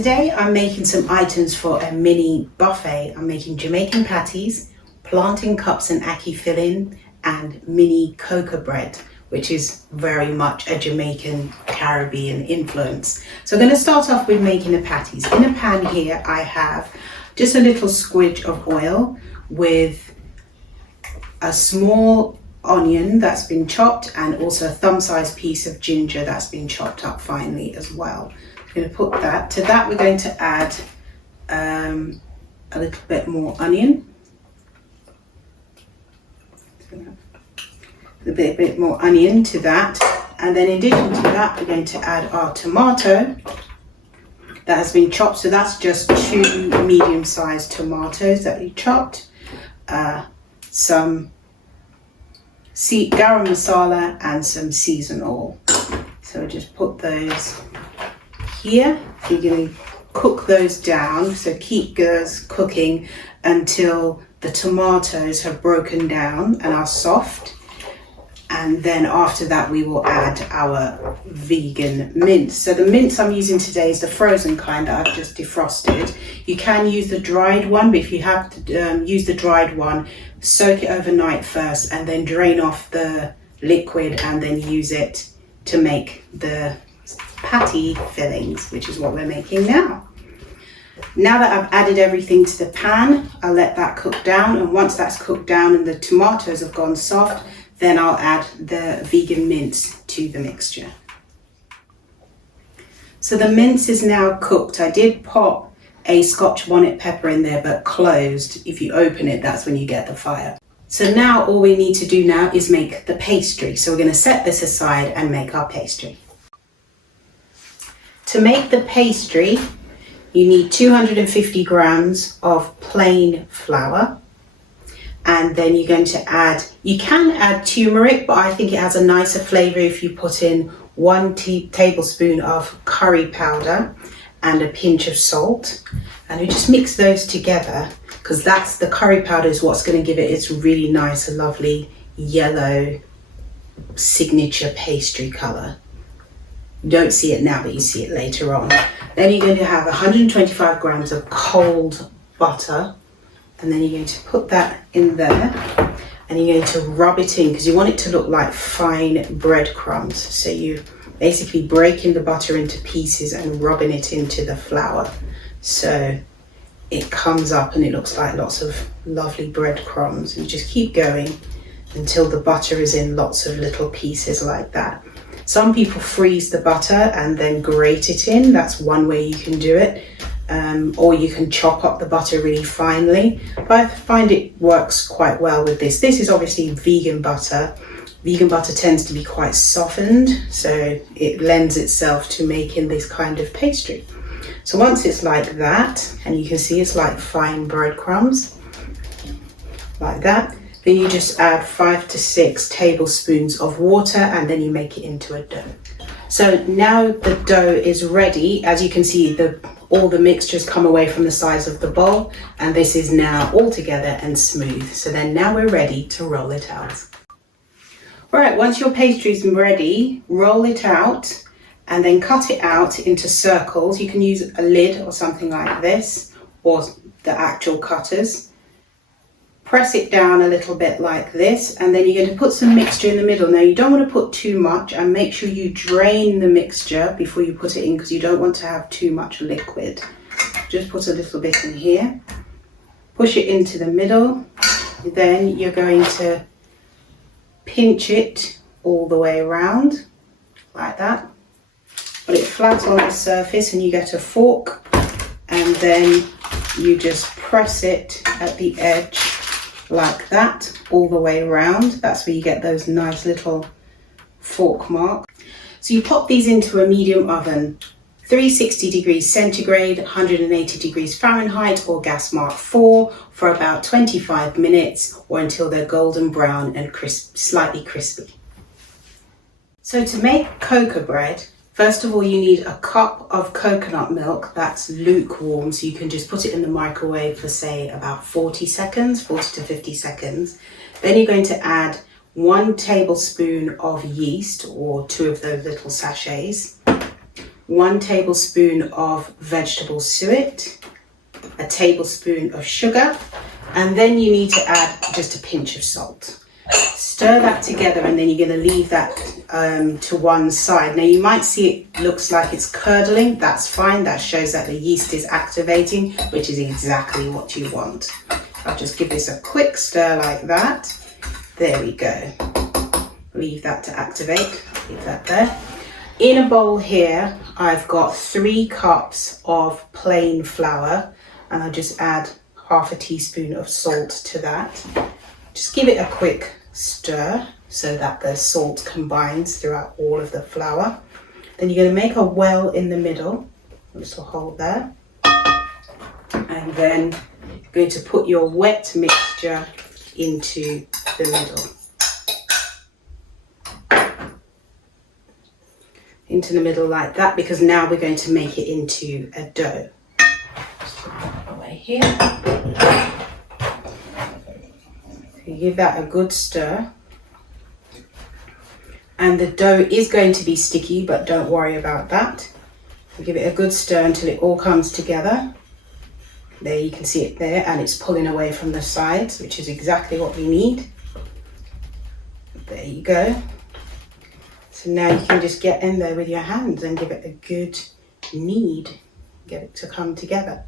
Today I'm making some items for a mini buffet. I'm making Jamaican Patties, Plantain Cups and Ackee Filling, and mini Coco Bread, which is very much a Jamaican Caribbean influence. So I'm going to start off with making the patties. In a pan here I have just a little squidge of oil with a small onion that's been chopped and also a thumb-sized piece of ginger that's been chopped up finely as well. I'm going to put that. To that we're going to add a little bit more onion. A bit more onion to that, and then in addition to that we're going to add our tomato that has been chopped. So that's just 2 medium-sized tomatoes that we chopped, some garam masala and some seasonal oil. So just put those here. You're going to cook those down, so keep those cooking until the tomatoes have broken down and are soft. And then after that we will add our vegan mince. So the mince I'm using today is the frozen kind that I've just defrosted. You can use the dried one, but if you have to use the dried one, soak it overnight first and then drain off the liquid and then use it to make the patty fillings, which is what we're making now. Now that I've added everything to the pan, I'll let that cook down, and once that's cooked down and the tomatoes have gone soft, then I'll add the vegan mince to the mixture. So the mince is now cooked. I did pop a Scotch bonnet pepper in there, but closed. If you open it, that's when you get the fire. So now all we need to do now is make the pastry. So we're going to set this aside and make our pastry. To make the pastry, you need 250 grams of plain flour. And then you're going to add, you can add turmeric, but I think it has a nicer flavor if you put in 1 tablespoon of curry powder and a pinch of salt. And you just mix those together, because that's the curry powder is what's going to give it its really nice, lovely yellow signature pastry color. You don't see it now, but you see it later on. Then you're going to have 125 grams of cold butter. And then you're going to put that in there and you're going to rub it in, because you want it to look like fine breadcrumbs. So you basically breaking the butter into pieces and rubbing it into the flour. So it comes up and it looks like lots of lovely breadcrumbs. And you just keep going until the butter is in lots of little pieces like that. Some people freeze the butter and then grate it in. That's one way you can do it. Or you can chop up the butter really finely. But I find it works quite well with this. This is obviously vegan butter. Vegan butter tends to be quite softened, so it lends itself to making this kind of pastry. So once it's like that, and you can see it's like fine breadcrumbs, like that, then you just add 5 to 6 tablespoons of water and then you make it into a dough. So now the dough is ready. As you can see, all the mixtures come away from the sides of the bowl, and this is now all together and smooth. So then now we're ready to roll it out. All right, once your pastry is ready, roll it out and then cut it out into circles. You can use a lid or something like this, or the actual cutters. Press it down a little bit like this, and then you're going to put some mixture in the middle. Now you don't want to put too much, and make sure you drain the mixture before you put it in, because you don't want to have too much liquid. Just put a little bit in here. Push it into the middle. Then you're going to pinch it all the way around like that. Put it flat on the surface and you get a fork, and then you just press it at the edge like that all the way around. That's where you get those nice little fork marks. So you pop these into a medium oven, 360 degrees centigrade, 180 degrees Fahrenheit, or gas mark 4 for about 25 minutes, or until they're golden brown and slightly crispy. So to make coco bread, first of all you need a cup of coconut milk that's lukewarm, so you can just put it in the microwave for say about 40 to 50 seconds. Then you're going to add 1 tablespoon of yeast, or 2 of those little sachets, 1 tablespoon of vegetable suet, a tablespoon of sugar, and then you need to add just a pinch of salt. Stir that together, and then you're going to leave that to one side. Now you might see it looks like it's curdling. That's fine. That shows that the yeast is activating, which is exactly what you want. I'll just give this a quick stir like that. There we go. Leave that to activate. Leave that there. In a bowl here, I've got 3 cups of plain flour, and I'll just add half a teaspoon of salt to that. Just give it a quick stir so that the salt combines throughout all of the flour. Then you're going to make a well in the middle, a little hole there, and then you're going to put your wet mixture into the middle. Into the middle like that, because now we're going to make it into a dough. Just put that away here. You give that a good stir, and the dough is going to be sticky, but don't worry about that. You give it a good stir until it all comes together. There, you can see it there, and it's pulling away from the sides, which is exactly what we need. There you go. So now you can just get in there with your hands and give it a good knead, get it to come together.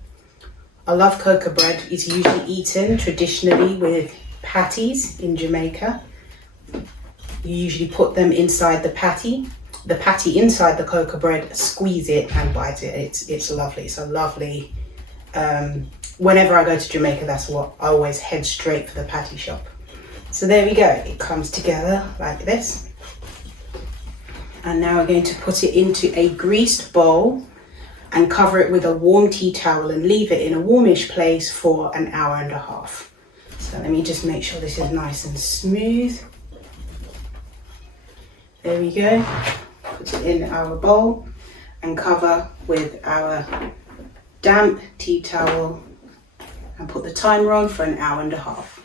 I love cocoa bread. It's usually eaten traditionally with patties in Jamaica. You usually put them inside the patty inside the cocoa bread, squeeze it and bite it. It's lovely. It's a lovely, whenever I go to Jamaica, that's what I always head straight for the patty shop. So there we go. It comes together like this. And now we're going to put it into a greased bowl and cover it with a warm tea towel and leave it in a warmish place for an hour and a half. So let me just make sure this is nice and smooth. There we go. Put it in our bowl and cover with our damp tea towel and put the timer on for an hour and a half.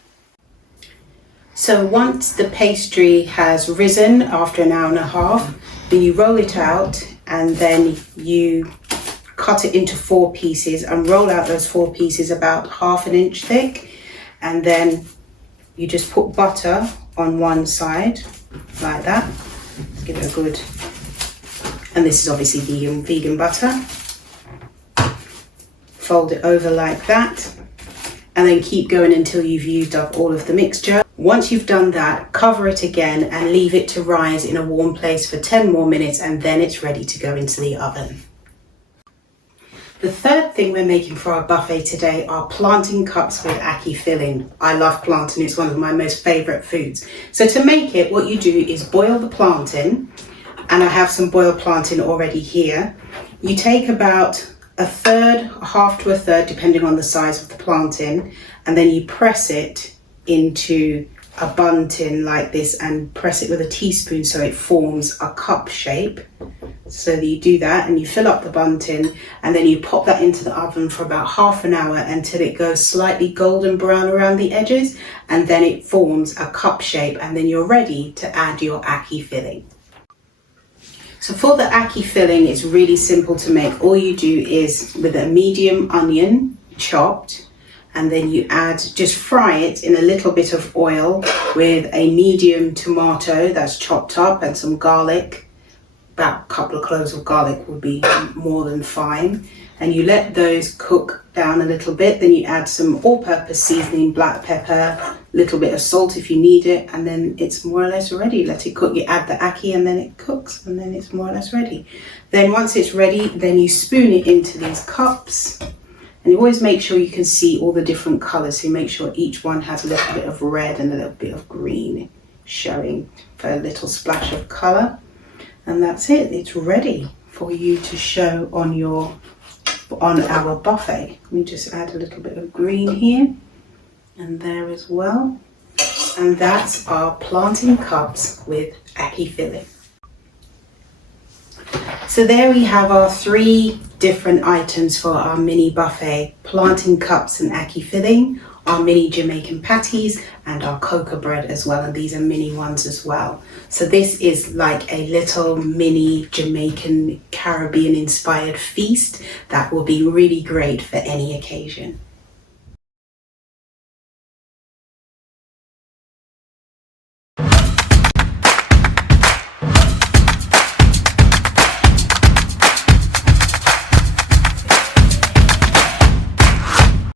So once the pastry has risen after an hour and a half, then you roll it out and then you cut it into 4 pieces and roll out those 4 pieces about ½ inch thick. And then you just put butter on one side like that. Let's give it a good, and this is obviously vegan butter. Fold it over like that, and then keep going until you've used up all of the mixture. Once you've done that, cover it again and leave it to rise in a warm place for 10 more minutes, and then it's ready to go into the oven. The third thing we're making for our buffet today are plantain cups with Ackee Filling. I love plantain, it's one of my most favourite foods. So to make it, what you do is boil the plantain, and I have some boiled plantain already here. You take about a third, half to a third, depending on the size of the plantain, and then you press it into a bun tin like this and press it with a teaspoon so it forms a cup shape. So that you do that and you fill up the bun tin, and then you pop that into the oven for about ½ an hour until it goes slightly golden brown around the edges, and then it forms a cup shape, and then you're ready to add your Ackee filling. So for the Ackee filling, it's really simple to make. All you do is with a medium onion chopped, and then you add, just fry it in a little bit of oil with a medium tomato that's chopped up and some garlic. About a couple of cloves of garlic would be more than fine. And you let those cook down a little bit. Then you add some all-purpose seasoning, black pepper, a little bit of salt if you need it, and then it's more or less ready. Let it cook. You add the ackee and then it cooks, and then it's more or less ready. Then once it's ready, then you spoon it into these cups. And you always make sure you can see all the different colours. So you make sure each one has a little bit of red and a little bit of green showing for a little splash of colour. And that's it, it's ready for you to show on our buffet. Let me just add a little bit of green here and there as well. And that's our plantain cups with Ackee Filling. So there we have our 3 different items for our mini buffet: plantain cups and Ackee Filling. our mini Jamaican patties and our Coco Bread as well, and these are mini ones as well. So this is like a little mini Jamaican Caribbean inspired feast that will be really great for any occasion.